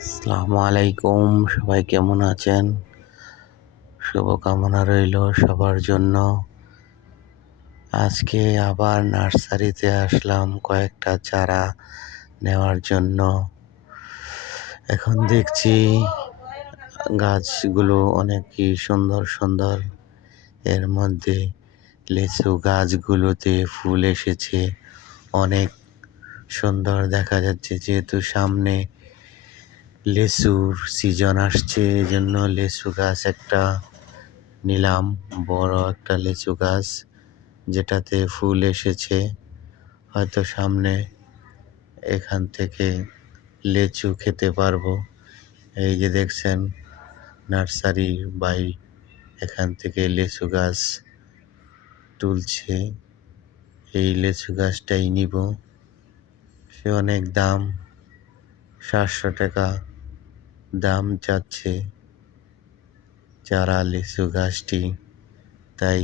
আসসালামু আলাইকুম, সবাই কেমন আছেন? শুভকামনা রইল সবার জন্য। আজকে আবার নার্সারিতে আসলাম কয়েকটা চারা নেওয়ার জন্য। এখন দেখছি গাছগুলো অনেকই সুন্দর সুন্দর। এর মধ্যে লিচু গাছগুলোতে ফুল এসেছে। অনেক সুন্দর দেখা যাচ্ছে, যেহেতু সামনে লিচুর সিজন আসছে এই জন্য লিচু গাছ একটা নিলাম। বড় একটা লিচু গাছ, যেটাতে ফুল এসেছে। হয়তো সামনে এখান থেকে লিচু খেতে পারব। এই যে দেখছেন, নার্সারি বাই এখান থেকে লিচু গাছ তুলছে। এই লিচু গাছটাই নিব। সে অনেক দাম, সাতশো টাকা। দাম চাচ্ছে চারা, লিচু গাছটি, তাই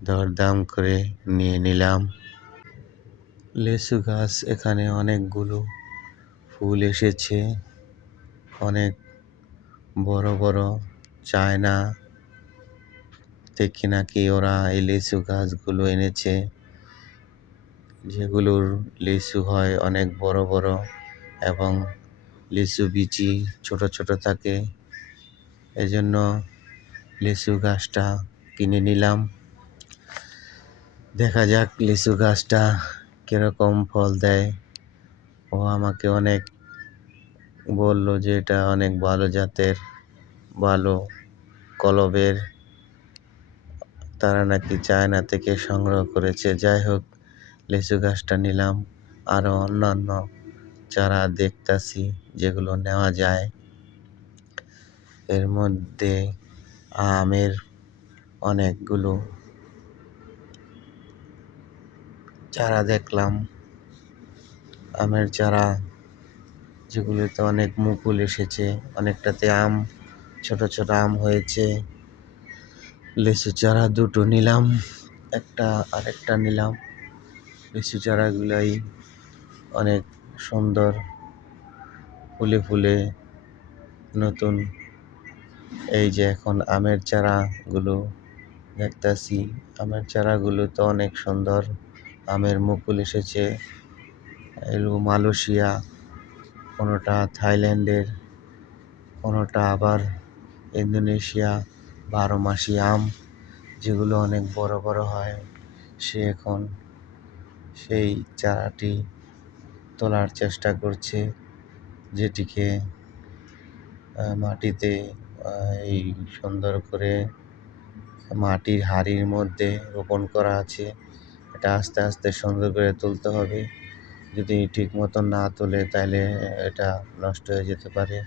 দরদাম করে নিয়ে নিলাম। লিচু গাছ এখানে অনেকগুলো ফুল এসেছে। অনেক বড় বড় চায়না থেকে নাকি ওরা এই লিচু গাছগুলো এনেছে। যেগুলোর লিচু হয় অনেক বড় বড় এবং লিচু বিচি ছোট ছোট থাকে। এজন্য লিচু গাছটা কিনে নিলাম। দেখা যাক লিচু গাছটা কীরকম ফল দেয়। ও আমাকে অনেক বলল যে এটা অনেক ভালো জাতের, ভালো কলবের। তারা নাকি চায়না থেকে সংগ্রহ করেছে। যাই হোক লিচু গাছটা নিলাম। আরও অন্যান্য চারা দেখতাছি যেগুলো নেওয়া যায়, এর মধ্যে আমের অনেকগুলো। চারা দেখলাম, আমের চারা যেগুলোতে অনেক মুকুল এসেছে, অনেকটাতে আম, ছোট ছোট আম হয়েছে। লিচু চারা দুটো নিলাম, একটা আরেকটা নিলাম। লিচু চারাগুলাই অনেক সুন্দর ফুলে ফুলে নতুন। এই যে এখন আমের চারাগুলো দেখতেছি, আমের চারাগুলো তো অনেক সুন্দর। আমের মুকুল এসেছে এগুলো মালয়েশিয়া, কোনোটা থাইল্যান্ডের, কোনোটা আবার ইন্দোনেশিয়া বারো মাসি আম, যেগুলো অনেক বড় বড় হয়, সে এখন সেই চারাটি তোলার চেষ্টা করছে, যেটিকে মাটিতে এই সুন্দর করে মাটির হাড়ির মধ্যে রোপণ করা আছে। এটা আস্তে আস্তে সুন্দর করে তুলতে হবে। যদি ঠিক মতো না তোলে, তাহলে এটা নষ্ট হয়ে যেতে পারে।